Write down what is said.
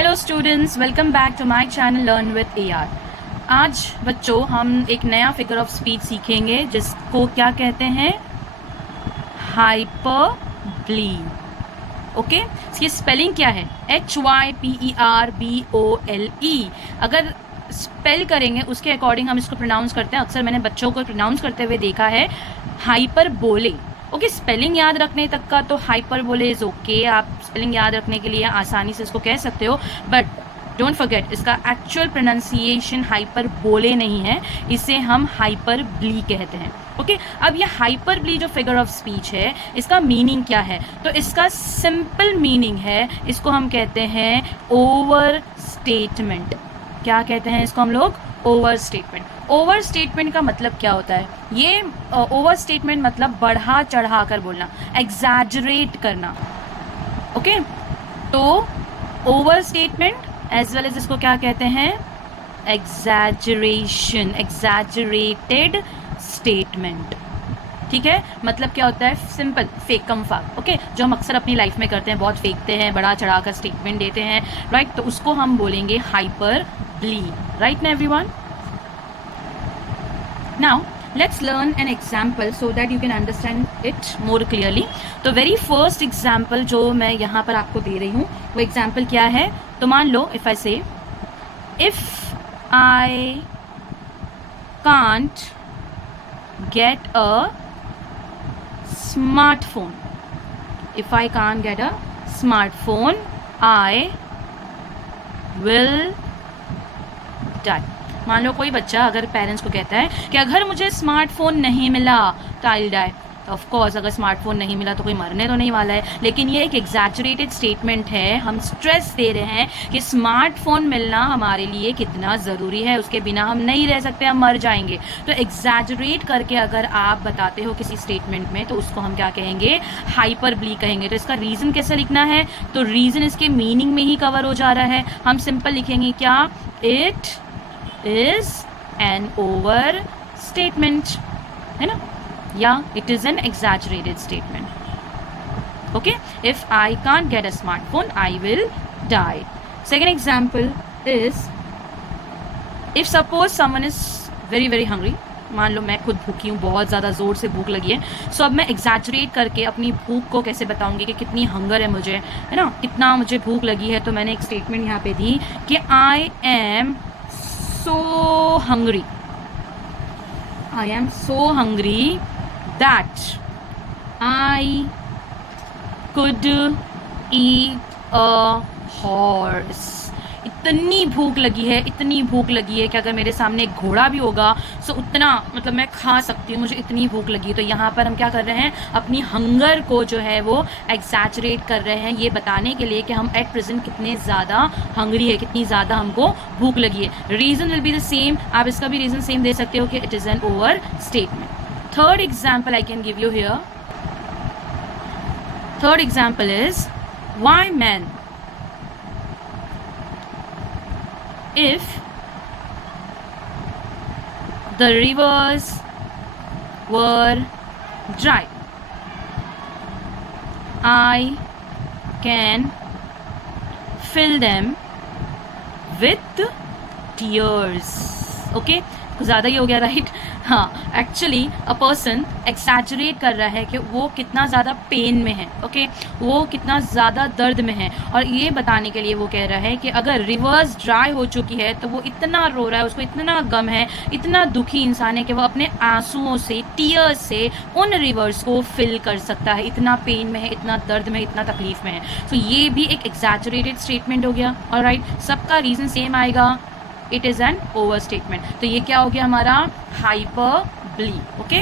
Hello students, welcome back to my channel learn with AR। आज बच्चों हम एक नया फिगर ऑफ स्पीच सीखेंगे जिसको क्या कहते हैं, हाइपरबली। ओके, इसकी स्पेलिंग क्या है? HYPERBOLE। अगर स्पेल करेंगे उसके अकॉर्डिंग हम इसको प्रोनाउंस करते हैं। अक्सर मैंने बच्चों को प्रोनाउंस करते हुए देखा है हाइपरबोले। ओके, स्पेलिंग याद रखने तक का तो हाइपरबोले इज ओके, आप स्पेलिंग याद रखने के लिए आसानी से इसको कह सकते हो, बट डोंट फॉरगेट इसका एक्चुअल प्रोनाउंसिएशन हाइपरबोले नहीं है, इसे हम हाइपरबली कहते हैं। ओके, अब ये हाइपरबली जो फिगर ऑफ स्पीच है इसका मीनिंग क्या है? तो इसका सिंपल मीनिंग है, इसको हम कहते हैं ओवर स्टेटमेंट। क्या कहते हैं इसको हम लोग? Over statement. ओवर स्टेटमेंट का मतलब क्या होता है? ये ओवर स्टेटमेंट मतलब बढ़ा चढ़ा कर बोलना, एग्जैजरेट करना। ओके, तो over statement as well as इसको क्या कहते हैं? Exaggeration, exaggerated statement. ठीक है, मतलब क्या होता है? सिंपल, फेकम फाक। ओके, जो हम अक्सर अपनी लाइफ में करते हैं, बहुत फेंकते हैं, बड़ा चढ़ाकर स्टेटमेंट देते हैं, राइट? तो उसको हम बोलेंगे हाइपरबली, राइट ना everyone? Now let's learn an example so that you can understand it more clearly. तो वेरी फर्स्ट एग्जाम्पल जो मैं यहाँ पर आपको दे रही हूँ वो एग्जाम्पल क्या है? तो मान लो इफ आई से, if I can't get a smartphone, if I can't get a smartphone I will die। मान लो कोई बच्चा अगर पेरेंट्स को कहता है कि अगर मुझे स्मार्टफोन नहीं मिला तो I will die. Of course अगर स्मार्टफोन नहीं मिला तो कोई मरने तो नहीं वाला है, लेकिन ये एक एग्जैजरेटेड स्टेटमेंट है। हम स्ट्रेस दे रहे हैं कि स्मार्टफोन मिलना हमारे लिए कितना ज़रूरी है, उसके बिना हम नहीं रह सकते, हम मर जाएंगे। तो एग्जैजरेट करके अगर आप बताते हो किसी स्टेटमेंट में तो उसको हम क्या कहेंगे? हाइपरबली कहेंगे। तो इसका रीज़न कैसे लिखना है? तो रीज़न इसके मीनिंग में ही कवर हो जा रहा है। हम सिंपल लिखेंगे क्या? It is an over statement, है ना? या it is an exaggerated statement. Okay, if I can't get a smartphone I will die. Second example is, if suppose someone is very hungry, मान लो मैं खुद भूखी हूँ, बहुत ज़्यादा ज़ोर से भूख लगी है, सो अब मैं एग्जैजरेट करके अपनी भूख को कैसे बताऊंगी कि कितनी हंगर है मुझे, है ना, कितना मुझे भूख लगी है। तो मैंने एक स्टेटमेंट यहाँ पे दी कि I am so hungry, I am so hungry that I could eat a horse। इतनी भूख लगी है, इतनी भूख लगी है कि अगर मेरे सामने एक घोड़ा भी होगा तो उतना, मतलब मैं खा सकती हूँ, मुझे इतनी भूख लगी है। तो यहाँ पर हम क्या कर रहे हैं? अपनी हंगर को जो है वो एग्जैजरेट कर रहे हैं, ये बताने के लिए कि हम एट प्रेजेंट कितने ज़्यादा हंगरी है, कितनी ज़्यादा हमको भूख लगी है। Reason will be the same, आप इसका भी रीज़न सेम दे सकते हो कि it is an over statement. Third example I can give you here. Third example is, why men? If the rivers were dry, I can fill them with tears. Okay, ज़्यादा ही हो गया, right? हाँ, actually a person exaggerate कर रहा है कि वो कितना ज़्यादा पेन में है। ओके, वो कितना ज़्यादा दर्द में है, और ये बताने के लिए वो कह रहा है कि अगर रिवर्स ड्राई हो चुकी है तो वो इतना रो रहा है, उसको इतना गम है, इतना दुखी इंसान है कि वो अपने आंसुओं से, टीयर्स से उन रिवर्स को फिल कर सकता है। इतना पेन में है, इतना दर्द में, इतना तकलीफ में है। तो ये भी एक एग्जैजरेटेड स्टेटमेंट हो गया। ऑलराइट, सबका रीज़न सेम आएगा, it is an over statement. तो ये क्या हो गया हमारा? हाइपरबली। ओके।